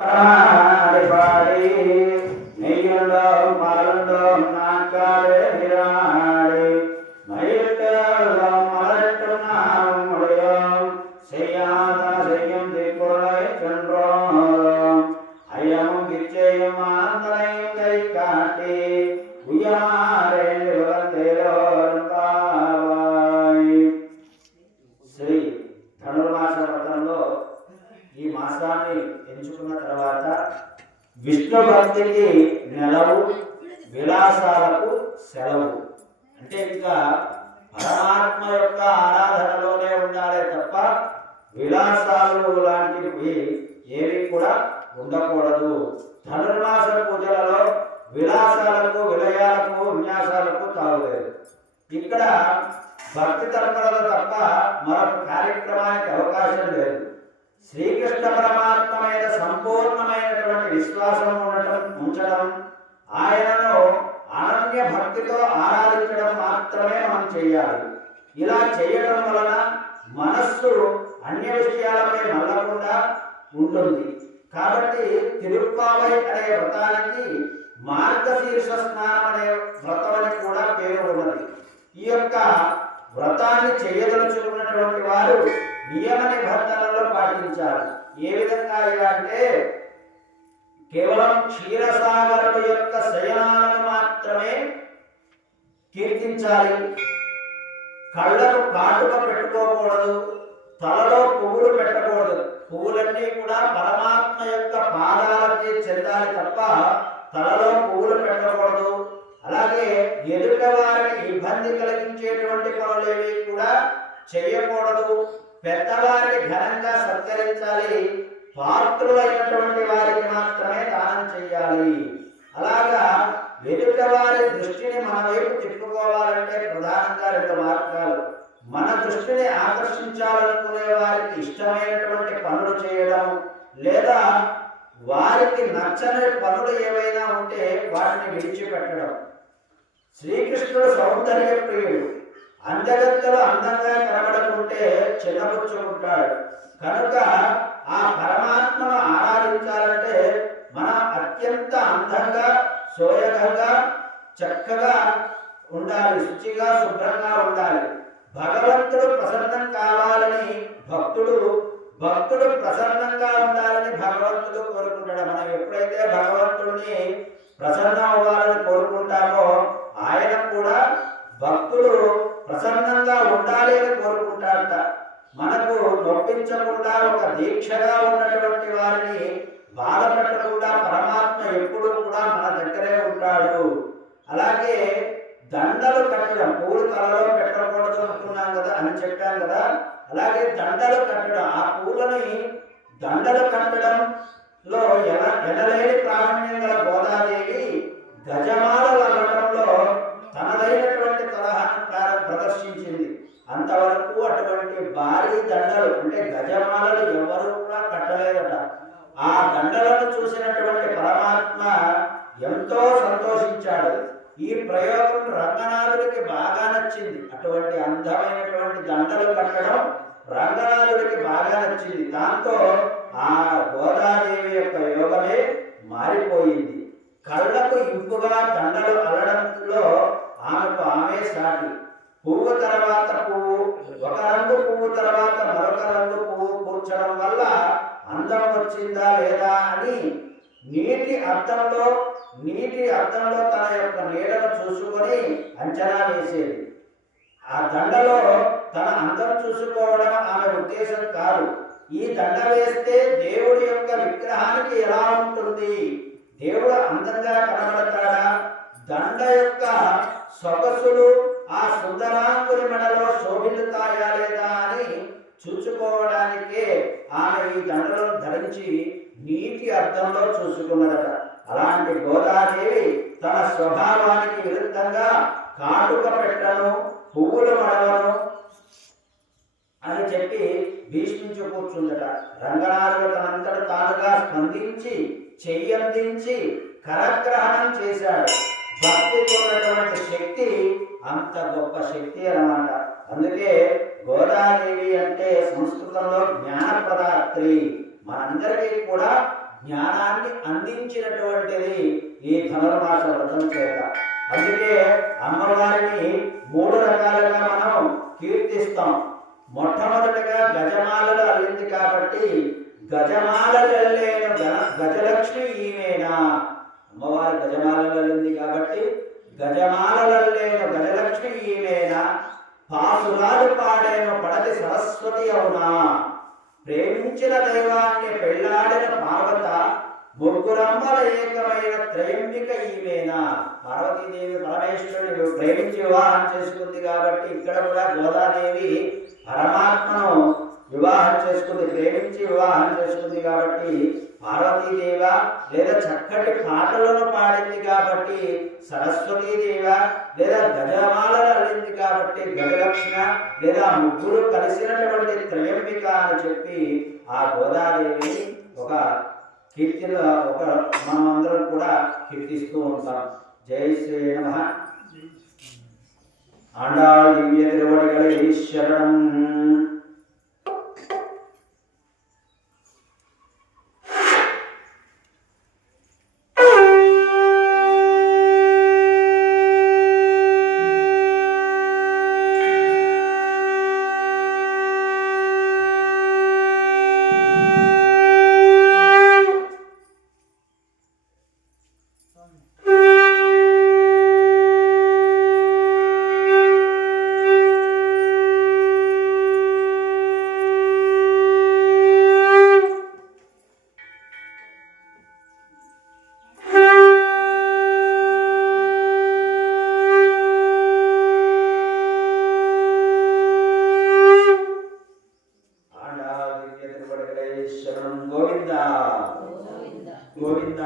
పాడి పాడి నెయ్యుండో పాలుండో నాకాడే నిరాడి మయిట్టలో మలట్టున్నాముడియో செய்யாத செய்யும் திக்குறை சென்றோம் ஐயமும் கிச்சையும் ஆந்தரையும் கை காட்டி உயாரென்று உலந்தேரோரும் பாவாய். శ్రీ ధనుర్మాస వ్రతంలో ఈ మాసాన్ని ఎంచుకున్న తర్వాత విష్ణు భక్తికి నెలవు, విలాసాలకు సెలవు. అంటే ఇంకా పరమాత్మ యొక్క ఆరాధనలోనే ఉండాలి తప్ప విలాసాలు లాంటివి ఏవి కూడా ఉండకూడదు. ధనుర్మాస పూజలలో విలాసాలకు, విలయాలకు, విన్యాసాలకు తావులేదు. ఇక్కడ భక్తి తత్పరత తప్ప మరొక కార్యక్రమానికి అవకాశం లేదు. శ్రీకృష్ణ పరమాత్మ మీద సంపూర్ణమైనటువంటి విశ్వాసం ఉంచడం, ఆయనను అనన్య భక్తితో ఆరాధించడం మాత్రమే మనం చేయాలి. ఇలా చేయడం వలన మనస్సు అన్య విషయాలపై మళ్ళకుండా ఉంటుంది. కాబట్టి తిరుప్పావై అనే వ్రతానికి మార్గశీర్ష స్నానం అనే వ్రతం అని కూడా పేరు ఉన్నది. ఈ యొక్క వ్రతాన్ని చేయదలుచుకున్నటువంటి వారు నియమ నిబంధనలను పాటించాలి. ఏ విధంగా అంటే కేవలం క్షీరసాగరుడు యొక్క శయనాలను మాత్రమే కీర్తించాలి, కళ్ళకు కాటుక పెట్టుకోకూడదు, తలలో పువ్వులు పెట్టకూడదు. పువ్వులన్నీ కూడా పరమాత్మ యొక్క పాదాలకి చెందాలి తప్ప తలలో పువ్వులు పెట్టకూడదు. అలాగే ఎదుట వారికి ఇబ్బంది కలిగించేటువంటి పనులేవి కూడా చేయకూడదు. పెద్దవారికి ఘనంగా సత్కరించాలి, పాత్రులైనటువంటి వారికి మాత్రమే దానం చేయాలి. అలాగా ఎదుట వారి దృష్టిని మన వైపు తిప్పుకోవాలంటే ప్రధానంగా రెండు మార్గాలు. మన దృష్టిని ఆకర్షించాలనుకునే వారికి ఇష్టమైనటువంటి పనులు చేయడం, లేదా వారికి నచ్చని పనులు ఏవైనా ఉంటే వాటిని విడిచిపెట్టడం. శ్రీకృష్ణుడు సౌందర్య ప్రియుడు. అందగత్తెలు అందంగా కనబడుకుంటే చిన్నపుచ్చుకుంటాడు. కనుక ఆ పరమాత్మను ఆరాధించాలంటే మనం అత్యంత అందంగా, సోయగంగా, చక్కగా ఉండాలి, శుచిగా, శుభ్రంగా ఉండాలి. భగవంతుడు ప్రసన్నం కావాలని భక్తుడు ప్రసన్నంగా ఉండాలని భగవంతుడు కోరుకుంటాడు. మనం ఎప్పుడైతే భగవంతుడిని ప్రసన్నం అవ్వాలని కోరుకుంటామో ఆయన కూడా భక్తుడు ప్రసన్నంగా ఉండాలి అని కోరుకుంటాడట. మనకు నొప్పించకుండా ఒక దీక్షగా ఉన్నటువంటి వారిని బాధపెట్టకుండా పరమాత్మ ఎప్పుడు కూడా మన దగ్గరే ఉంటాడు. అలాగే దండలు కట్టడం, పూలు తలలో పెట్టకూడదు అనుకున్నాం కదా అని చెప్పాను కదా. అలాగే దండలు కట్టడం, ఆ పూలని దండలు కట్టడంలో ఎనలేని ప్రావీణ్యం గల గోదాదేవి గజమాలలు అనడంలో తనదైనటువంటి తరహాను ప్రదర్శించింది. అంతవరకు అటువంటి భారీ దండలు అంటే గజమాలలు ఎవరు కూడా కట్టలేదట. ఆ దండలను చూసినటువంటి పరమాత్మ ఎంతో సంతోషించాడు. ఈ ప్రయోగం రంగనాథుడికి బాగా నచ్చింది. అటువంటి అందమైనటువంటి దండలు కట్టడం రంగనాథుడికి బాగా నచ్చింది. దాంతో ఆ గోదాదేవి యొక్క యోగమే మారిపోయింది. కళ్ళకు ఇంపుగా దండలు అల్లడంలో ఆమె సాటి. పువ్వు తర్వాత పువ్వు, ఒక రంగు పువ్వు తర్వాత మరొక రంగు పువ్వు కూర్చడం వల్ల అందం వచ్చిందా లేదా అని నీటి అద్దంలో తన యొక్క నీడను చూసుకొని అంచనా వేసేది. ఆ దండలో తన అందం చూసుకోవడం ఆమె ఉద్దేశం కాదు. ఈ దండ వేస్తే దేవుడి యొక్క విగ్రహానికి ఎలా ఉంటుంది, దేవుడు అందంగా కనబడతాడా, దండ యొక్క సొగసులు ఆ సుందరాంగుని మెడలో శోభిల్లుతాయా లేదా అని చూసుకోవడానికే ఆమె ఈ దండలను ధరించి నీటి అర్థంలో చూసుకున్నదట. అలాంటి గోదాదేవి తన స్వభావానికి విరుద్ధంగా కాటుక పెట్టను, పువ్వులు మడవను అని చెప్పి భీష్మించి కూర్చుందట. రంగనాథుడు తనంతట తానుగా స్పందించి చెయ్యందించి కరగ్రహణం చేశాడు. భక్తికి ఉన్నటువంటి శక్తి అంత గొప్ప శక్తి అన్నమాట. అందుకే గోదాదేవి అంటే సంస్కృతంలో జ్ఞానప్రదాత్రి, మనందరికీ కూడా జ్ఞానాన్ని అందించినటువంటిది ఈ ధనుర్మాస వ్రతం చేత. అందుకే అమ్మవారిని 3 రకాలుగా మనం కీర్తిస్తాం. మొట్టమొదటిగా గజమాలలు అల్లింది కాబట్టి గజమాలలల్లేను గజలక్ష్మి ఈమెనా. అమ్మవారి గజమాలలు అల్లింది కాబట్టి గజమాలలల్లేను గజలక్ష్మి ఈమెనా. పాసురాలు పాడేను పడతి సరస్వతి అవునా. ప్రేమించిన దైవాన్ని పెళ్లాడిన పార్వత ముగ్గురమ్మల ఏకమైన త్రయంబిక ఈమెనా. పార్వతీదేవి పరమేశ్వరుడు ప్రేమించి వివాహం చేసుకుంది కాబట్టి ఇక్కడ కూడా గోదాదేవి పరమాత్మను వివాహం చేసుకుంది, ప్రేమించి వివాహం చేసుకుంది కాబట్టి పార్వతీదేవ. లేదా చక్కటి పాటలను పాడింది కాబట్టి సరస్వతీదేవ. లేదా గజమాలను అల్లింది కాబట్టి గజలక్ష్మ. లేదా ముగ్గురు కలిసినటువంటి త్రయంబిక అని చెప్పి ఆ గోదాదేవిని ఒక కీర్తిలో మనం అందరం కూడా కీర్తిస్తూ ఉంటాం. జై శ్రీ నమః. ఆండాళ్ దివ్య తిరువడిగళే శరణం. గోవింద గోవింద.